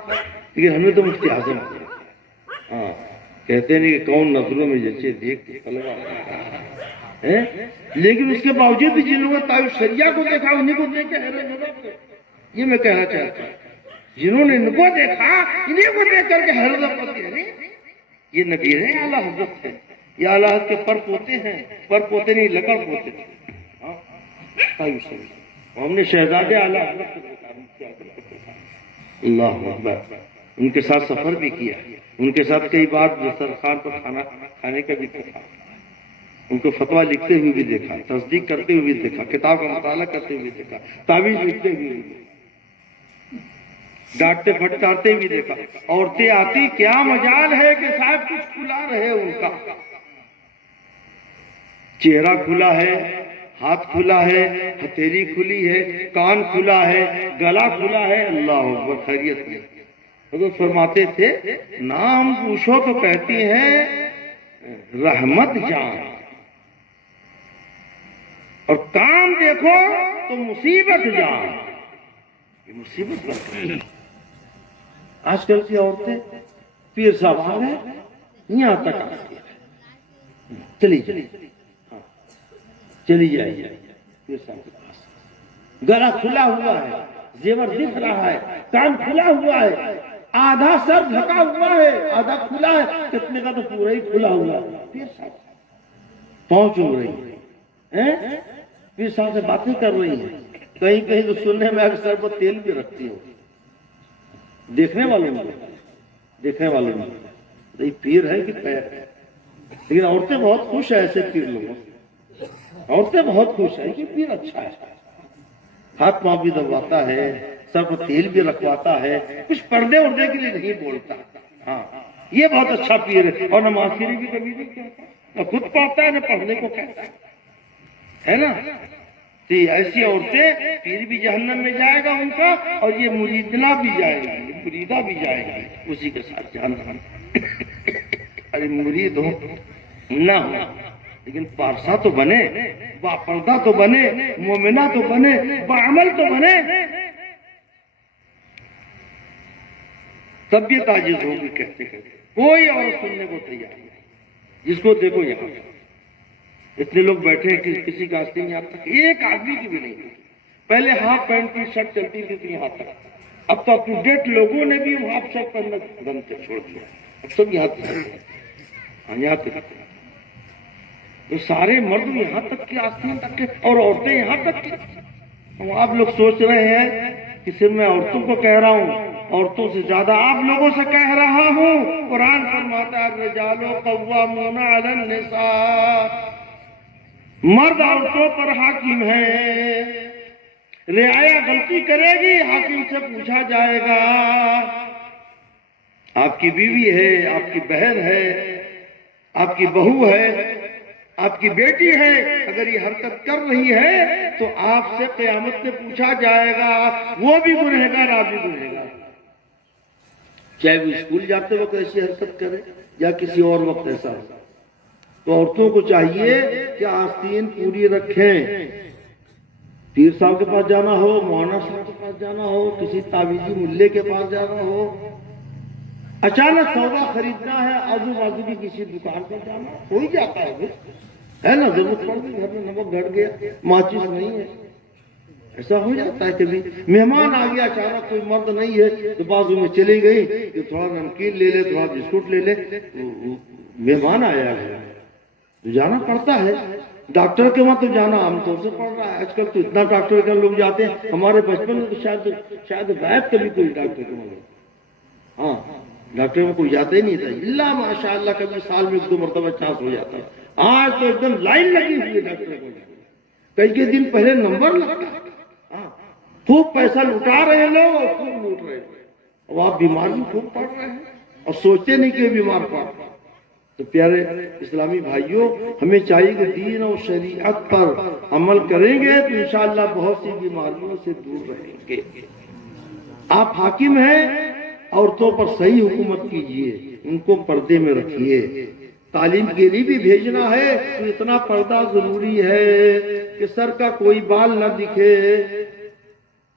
لیکن ہمیں تو مفتی اعظم کیا. ہاں کہتے نہیں کہ کون نظروں میں جیسے دیکھ لیکن اس کے باوجود بھی جن لوگوں نے تائب شریعہ کو دیکھا انہیں کو دیکھ کے حیرت ہوتا. یہ میں کہنا چاہتا ہوں، جنہوں نے ان کو دیکھا انہیں کو دیکھ کر کے حیرت ہوتی ہے. یہ نبی ہے، اعلیٰ حضرت ہے، یہ اعلیٰ حضرت کے پر پوتے ہیں، پر پوتے نہیں لکڑ پوتے. ہم نے شہزادے اعلیٰ حضرت کو دیکھا. اللہ اکبر. ان کے ساتھ سفر بھی کیا، ان کے ساتھ کئی بار دسترخوان پر کھانا کھانے کا بھی دیکھا، ان کو فتویٰ لکھتے ہوئے بھی دیکھا، تصدیق کرتے ہوئے بھی دیکھا، کتاب کا مطالعہ کرتے ہوئے دیکھا، تعویذ لکھتے ہوئے بھی دیکھا، ڈانٹتے پھٹکارتے بھی دیکھا. عورتیں آتی، کیا مجال ہے کہ صاحب کچھ کھلا رہے ان کا، چہرہ کھلا ہے، ہاتھ کھلا ہے، ہتھیلی کھلی ہے، کان کھلا ہے، گلا کھلا ہے. اللہ اکبر. خیریت نہیں. حضرت فرماتے تھے نام پوچھو تو کہتی ہیں رحمت جان. اور کام دیکھو تو مصیبت جان، یہ مصیبت بن گئی۔ آج کل کی عورتیں پیر صاحب آ گئے یہاں تک آتی ہے، چلی جائیے پیر صاحب کے پاس، گلا کھلا ہوا ہے، زیور دکھ رہا ہے، کان کھلا ہوا ہے، آدھا سر ڈھکا ہوا ہے، آدھا کھلا ہے، کتنے کا تو پورا ہی کھلا ہوا ہے، پیر صاحب پہنچ رہی ہے، پیر صاحب سے باتیں کر رہی ہیں، کہیں کہیں تو سننے میں اکثر وہ تیل بھی رکھتی ہو، دیکھنے والوں میں یہ پیر ہے کہ پیر ہے، لیکن عورتیں بہت خوش ہیں ایسے پیر لوگوں سے، عورتیں بہت خوش ہیں کہ پیر اچھا ہے، ہاتھ پاؤں بھی دبواتا ہے، سر پر تیل بھی رکھواتا ہے، کچھ پردے اردے کے لیے نہیں بولتا، ہاں یہ بہت اچھا پیر ہے، اور نماز شریف بھی کبھی نہیں کہتا، نہ خود پڑھتا ہے نہ پڑھنے کو کہتا ہے نا۔ تو ایسی عورتیں، پیر بھی جہنم میں جائے گا ان کا، اور یہ مریدنا بھی جائے گا، یہ مریدہ بھی جائے گا اسی کے ساتھ جہنم۔ ارے مرید ہو نہ ہو لیکن پارسا تو بنے، با پردہ تو بنے، مومنہ تو بنے، بعمل تو بنے، تب بھی تعجز ہوگی کہتے ہیں، کوئی اور سننے کو تیار نہیں، جس کو دیکھو یہاں اتنے لوگ بیٹھے کہ کسی کا آستی نہیں، یہاں تک ایک آدمی کی بھی نہیں، پہلے ہاف پینٹ کی شرٹ چلتی تھی یہاں تک، اب تو اپ ٹو ڈیٹ لوگوں نے بھی ہاف شرٹ پہننا بند کر چھوڑ دیا، اب سب یہاں تک، تو سارے مرد یہاں تک کی آستین تک کے، اور عورتیں یہاں تک کی۔ آپ لوگ سوچ رہے ہیں کہ صرف میں عورتوں کو کہہ رہا ہوں، عورتوں سے زیادہ آپ لوگوں سے کہہ رہا ہوں، قرآن فرماتا ہے الرجال قوامون علی النساء، مرد عورتوں پر حاکم ہے، رعایا غلطی کرے گی حاکم سے پوچھا جائے گا، آپ کی بیوی ہے، آپ کی بہن ہے، آپ کی بہو ہے، آپ کی بیٹی ہے، اگر یہ حرکت کر رہی ہے تو آپ سے قیامت میں پوچھا جائے گا، وہ بھی گنہگار آپ بھی گنہگار، چاہے وہ اسکول جاتے وقت ایسی حرکت کرے یا کسی اور وقت ایسا ہو۔ تو عورتوں کو چاہیے کہ آستین پوری رکھیں، پیر صاحب کے پاس جانا ہو، مولانا صاحب کے پاس جانا ہو، کسی تعویذی ملے کے پاس جانا ہو، اچانک سودا خریدنا ہے، آزو بازو کی کسی دکان پر جانا ہو ہی جاتا ہے نا، ضرورت پڑ گئی، گھر میں نمک گھٹ گیا، ماچس نہیں ہے، ایسا ہو جاتا ہے۔ کبھی مہمان آ گیا اچانک، کوئی مرد نہیں ہے تو بازو میں چلی گئی کہ تھوڑا نمکین لے لے، تھوڑا بسکٹ لے لے، مہمان آیا ہے تو جانا پڑتا ہے۔ ڈاکٹر کے وہاں تو جانا عام طور سے پڑ رہا ہے، آج کل تو اتنا ڈاکٹر کے لوگ جاتے ہیں، ہمارے بچپن میں تو شاید غائب کبھی کوئی ڈاکٹر کے وہاں، ہاں ڈاکٹر میں کوئی جاتا ہی نہیں تھا، اللہ ماشاء اللہ کبھی سال میں 1-2 مرتبہ چانس ہو جاتا ہے، آج تو ایک دم لائن لگی ہوئی ہے ڈاکٹر کو، کئی کے دن پہلے نمبر لگتا ہے، خوب پیسہ لٹا رہے ہیں لوگ اور خوب لوٹ رہے ہیں، اور آپ بیمار بھی خوب پڑ رہے ہیں اور سوچتے نہیں کہ بیمار پڑ رہے ہیں۔ تو پیارے اسلامی بھائیوں، ہمیں چاہیے کہ دین اور شریعت پر عمل کریں گے تو انشاءاللہ بہت سی بیماریوں سے دور رہیں گے۔ آپ حاکم ہیں، عورتوں پر صحیح حکومت کیجئے، ان کو پردے میں رکھیے، تعلیم کے لیے بھی بھیجنا ہے تو اتنا پردہ ضروری ہے کہ سر کا کوئی بال نہ دکھے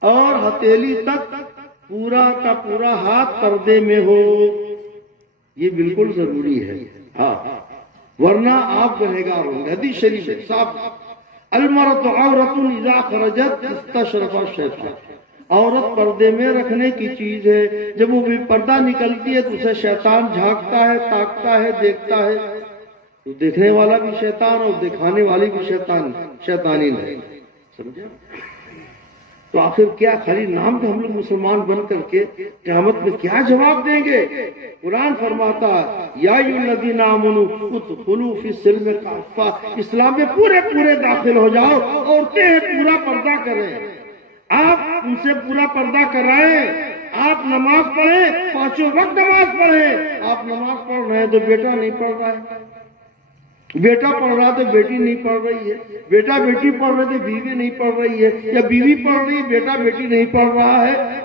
اور ہتھیلی تک پورا کا پورا ہاتھ پردے میں ہو، یہ بالکل ضروری ہے، ہاں ورنہ آپ گنہگار ہوں گے۔ حدیث شریف ہے صاحب، المرأۃ عورۃ اذا خرجت استشرف الشیطان، عورت پردے میں رکھنے کی چیز ہے، جب وہ بھی پردہ نکلتی ہے تو اسے شیطان جھانکتا ہے، تاکتا ہے، دیکھتا ہے، تو دیکھنے والا بھی شیطان اور دکھانے والی بھی شیطانی نہیں، سمجھا؟ تو آخر کیا خالی نام پہ ہم لوگ مسلمان بن کر کے قیامت میں کیا جواب دیں گے؟ قرآن فرماتا ہے یا ایھا الذین آمنوا ادخلوا فی السلم کافہ، اسلام میں پورے داخل ہو جاؤ، عورتیں ہیں پورا پردہ کریں، آپ ان سے پورا پردہ کرائیں، آپ نماز پڑھیں، 5 وقت نماز پڑھیں، آپ نماز پڑھ رہے ہیں تو بیٹا نہیں پڑھ رہا ہے، بیٹا پڑھ رہا تو بیٹی نہیں پڑھ رہی ہے، بیٹا بیٹی پڑھ رہے تو بیوی نہیں پڑھ رہی ہے، یا بیوی پڑھ رہی ہے بیٹا بیٹی نہیں پڑھ رہا ہے،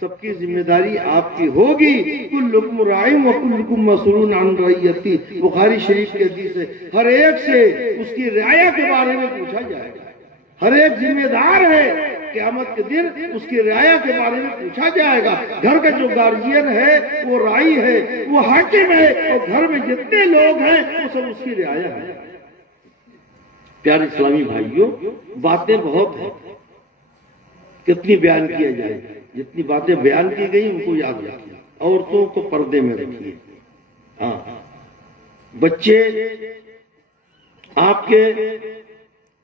سب کی ذمہ داری آپ کی ہوگی۔ کلکم راع وکلکم مسئول عن رعیتہ، بخاری شریف کی حدیث ہے، ہر ایک سے اس کی رعایا کے بارے میں پوچھا جائے گا، ہر ایک ذمہ دار ہے، قیامت کے دن اس کی رعایا کے بارے میں پوچھا جائے گا۔ گھر کا جو گارجین ہے وہ رائی ہے، وہ حاکم ہے، اور گھر میں جتنے لوگ ہیں وہ سب اس کی رعایا ہے۔ پیارے اسلامی بھائیوں، باتیں بہت ہیں، کتنی بیان کیا جائے، جتنی باتیں بیان کی گئی ان کو یاد رکھیے، عورتوں کو پردے میں رکھیے۔ ہاں، بچے آپ کے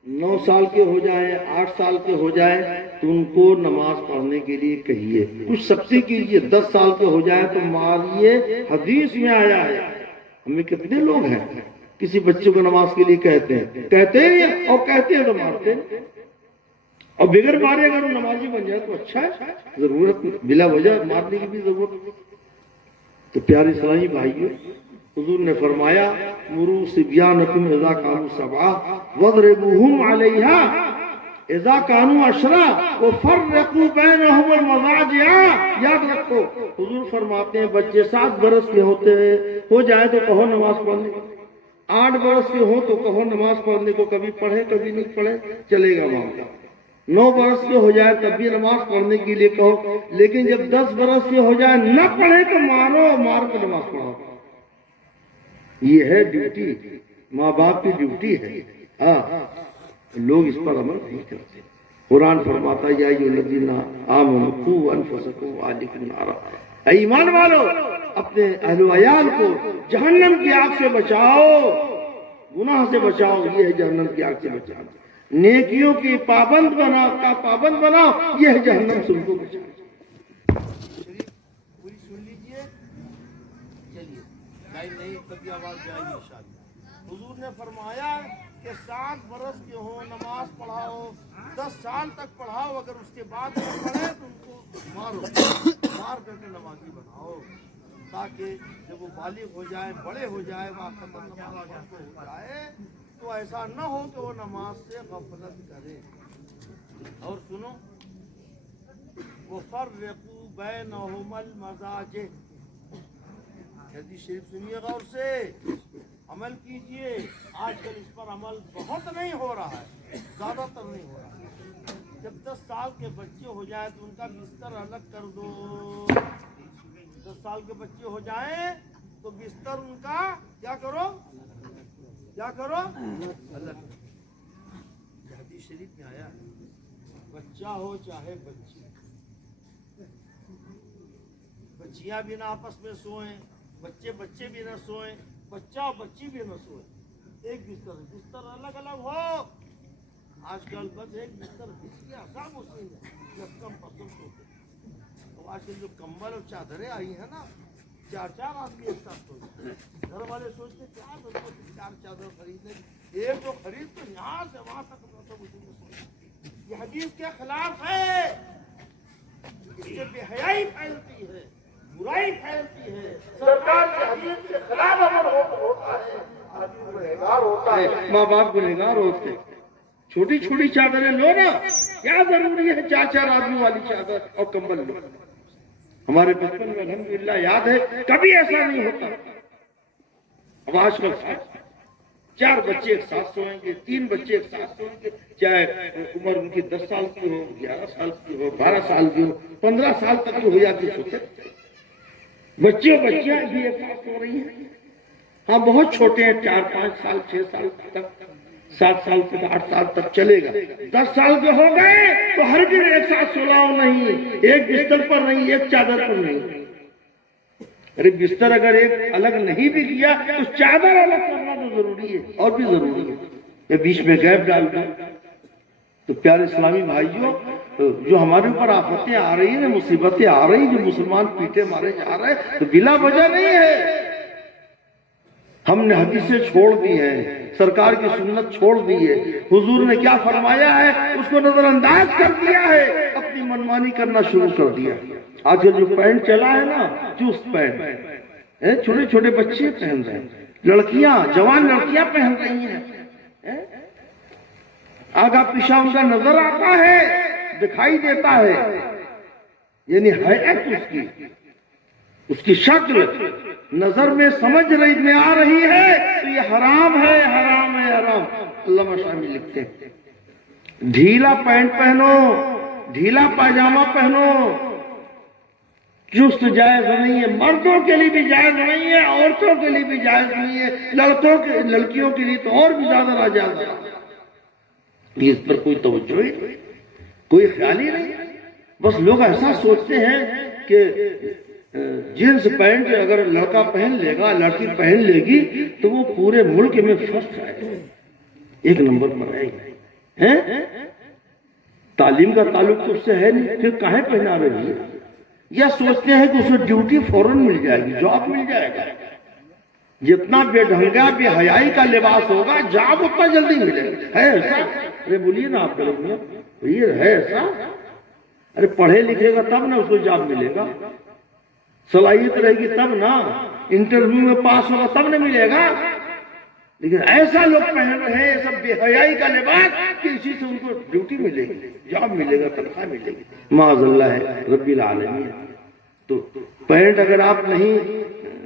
9 سال کے ہو جائیں، 8 سال کے ہو جائیں تو ان کو نماز پڑھنے کے لیے کہیے، کچھ سختی کیجیے۔ 10 سال کے ہو جائیں تو ماریے، حدیث میں آیا ہے۔ ہمیں کتنے لوگ ہیں کسی بچے کو نماز کے لیے کہتے ہیں اور کہتے ہیں تو مارتے ہیں، اور بغیر مارے اگر وہ نمازی بن جائے تو اچھا ہے، ضرورت بلا وجہ مارنے کی بھی ضرورت۔ تو پیارے اسلامی بھائیوں، حضور نے فرمایا مروا صبیانکم اذا کانوا سبعا واضربوہم علیہا اذا کانوا عشرا وفرقوا بینہم المضاجع۔ یاد رکھو، حضور فرماتے ہیں بچے 7 برس کے ہو جائے تو کہو نماز پڑھنے کو، 8 برس کے ہو تو کہو نماز پڑھنے کو، کبھی پڑھے کبھی نہیں پڑھے چلے گا معاملہ۔ 9 برس کے ہو جائے تب بھی نماز پڑھنے کے لیے کہو، لیکن جب 10 برس کے ہو جائے نہ پڑھے تو مارو، مار کے نماز پڑھاؤ۔ یہ ہے ڈیوٹی، ماں باپ کی ڈیوٹی ہے۔ ہاں، لوگ اس پر عمل نہیں کرتے۔ قرآن فرماتا ہے یا ایھا الذین آمنوا قوا انفسکم واہلیکم نارا، اے ایمان والو اپنے اہل و عیال کو جہنم کی آگ سے بچاؤ، گناہ سے بچاؤ، یہ ہے جہنم کی آگ سے بچاؤ۔ نیکیوں کی پابند بناؤ، یہ ہے جہنم سے ان کو بچاؤ۔ پوری سن لیجئے، چلیے ٹائم نہیں تبھی آواز جائے گی انشاءاللہ۔ حضور نے فرمایا کہ 7 برس کے ہوں نماز پڑھاؤ، 10 سال تک پڑھاؤ، اگر اس کے بعد نہ پڑھے تو ان کو مار کر کے نمازی بناؤ، تاکہ جب وہ بالغ ہو جائے، بڑے ہو جائے، واقعتاً نماز ہو جائے تو ایسا نہ ہو کہ وہ نماز سے غفلت کرے۔ اور سنو، وَفَرِّقُوا بَيْنَهُمَ الْمَضَاجِعَ، حدیث شریف سنیے غور سے، عمل کیجئے۔ آج کل اس پر عمل بہت نہیں ہو رہا ہے، زیادہ تر نہیں ہو رہا ہے۔ جب 10 سال کے بچے ہو جائے تو ان کا بستر الگ کر دو۔ 10 سال کے بچے ہو جائیں تو بستر ان کا کیا کرو الگ۔ حدیث شریف میں آیا بچہ ہو چاہے بچی، بچیاں بھی نہ آپس میں سوئیں، بچے بھی نہ سوئیں، بچہ اور بچی بھی نہ سوئیں، ایک بستر الگ الگ ہو۔ آج کل بس ایک بستر بچ گیا، سب اسی میں جب کم پسند ہوتے۔ تو آج کل جو کمبل اور چادریں آئی ہیں نا، 4 آدمی ایک ساتھ سوتے۔ گھر والے سوچتے کیا ضرورت ہے 4 چادر خریدنے کی، ایک جو خرید تو یہاں سے وہاں تک سب اسی میں سوتے۔ یہ حدیث کے خلاف ہے، اس سے بے حیائی پھیلتی ہے، برائی پھیلتی ہے، سرکار کے حدیث کے خلاف عمل ہوتا ہے، آدمی گنہگار ہوتا ہے، ماں باپ گنہگار ہوتے ہیں۔ چھوٹی چھوٹی چادریں لو نا، کیا ضروری ہے 4 آدمی والی چادر اور کمبل لو۔ ہمارے بچپن میں الحمدللہ یاد ہے کبھی ایسا نہیں ہوتا۔ اب آج کل 4 بچے ایک ساتھ سوئیں گے، 3 بچے ایک ساتھ سوئیں گے، چاہے عمر ان کی 10 سال کی ہو، 11 سال کی ہو، 12 سال کی ہو، 15 سال تک ہو جاتی سوچے بچے اور بچیاں بھی ایک ساتھ سو رہی ہیں۔ ہاں بہت چھوٹے ہیں، 4 5 سال 6 سال تک، 7 سال تک 8 سال تک چلے گا۔ 10 سال کے ہو گئے تو ہر دن ایک ساتھ سلاؤ نہیں، ایک بستر پر نہیں، ایک چادر پر نہیں۔ ارے بستر اگر ایک الگ نہیں بھی کیا تو چادر الگ کرنا تو ضروری ہے، اور بھی ضروری ہے، یا بیچ میں گیپ ڈال دو۔ تو پیارے اسلامی بھائیوں، جو ہمارے اوپر آفتیں آ رہی ہیں، مصیبتیں آ رہی ہیں، جو مسلمان پیٹے مارے جا رہے ہیں تو بلا وجہ نہیں ہے۔ ہم نے حدیثیں چھوڑ دی ہیں، سرکار کی سنت چھوڑ دی ہے، حضور نے کیا فرمایا ہے اس کو نظر انداز کر دیا ہے، اپنی منمانی کرنا شروع کر دیا۔ آج جو پینٹ چلا ہے نا، چست پینٹ، چھوٹے چھوٹے بچے پہن رہے ہیں، لڑکیاں، جوان لڑکیاں پہن رہی ہیں، آگا پیچھے ان کا نظر آتا ہے، دکھائی دیتا ہے، یعنی حیات اس کی شکل نظر میں سمجھ رہی میں آ رہی ہے تو یہ حرام ہے، حرام ہے، حرام۔ علامہ شامی لکھتے ہیں ڈھیلا پینٹ پہنو، ڈھیلا پاجامہ پہنو، چست جائز نہیں ہے، مردوں کے لیے بھی جائز نہیں ہے، عورتوں کے لیے بھی جائز نہیں ہے، لڑکیوں کے لیے تو اور بھی زیادہ ناجائز ہے۔ اس پر کوئی توجہ ہی نہیں، کوئی خیال ہی نہیں۔ بس لوگ ایسا سوچتے ہیں کہ جینس پینٹ اگر لڑکا پہن لے گا، لڑکی پہن لے گی تو وہ پورے ملک میں فرسٹ ہے، ایک نمبر پر ہے۔ تعلیم کا تعلق تو اس سے ہے نہیں، پھر کاہے پہنا رہی ہے؟ یا سوچتے ہیں کہ اسے ڈیوٹی فوراً مل جائے گی، جاب مل جائے گا۔ جتنا بے ڈھنگا بے حیائی کا لباس ہوگا جاب اتنا جلدی ملے گا۔ ہے ایسا؟ ارے بولیے نا آپ لوگ، یہ ہے ایسا؟ ارے پڑھے لکھے گا تب نا اس کو جاب ملے گا، صلاحیت رہے گی تب نا، انٹرویو میں پاس ہوگا تب نہ ملے گا۔ لیکن ایسا لوگ پہن رہے ہیں یہ سب بے حیائی کا لباس کہ اسی سے ان کو ڈیوٹی ملے گی، جاب ملے گا، تنخواہ ملے گی، معاذ اللہ ہے رب العالمین۔ تو پینٹ اگر آپ نہیں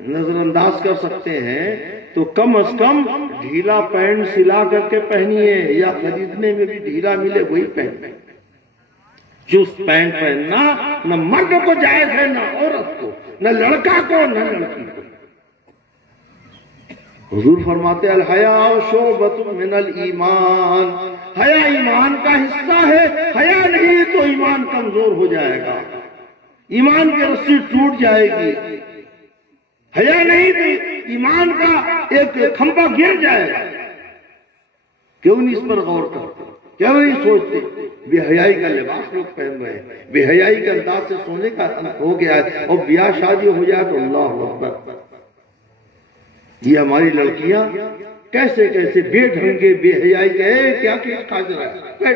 نظر انداز کر سکتے ہیں تو کم از کم ڈھیلا پینٹ سلا کر کے پہنیے، یا خریدنے میں بھی ڈھیلا ملے وہی پہنیے۔ چست پینٹ پہننا نہ مرد کو جائز ہے، نہ عورت کو، نہ لڑکا کو، نہ لڑکی کو۔ حضور فرماتے الحیاء شعبۃ من الایمان، حیا ایمان کا حصہ ہے، حیا نہیں تو ایمان کمزور ہو جائے گا، ایمان کی رسی ٹوٹ جائے گی۔ حیا نہیں تو ایمان کا ایک کھمبا گر جائے گا۔ کیوں نہیں اس پر غور کرتے؟ کیوں نہیں سوچتے؟ بے حیائی کا لباس لوگ پہن رہے ہیں، بے حیائی کے انداز سے سونے کا ہو گیا ہے، اور بیاہ شادی ہو جائے تو اللہ اکبر۔ یہ ہماری لڑکیاں کیسے کیسے بے ڈھنگے بے حیائی کے کیا کھا جائے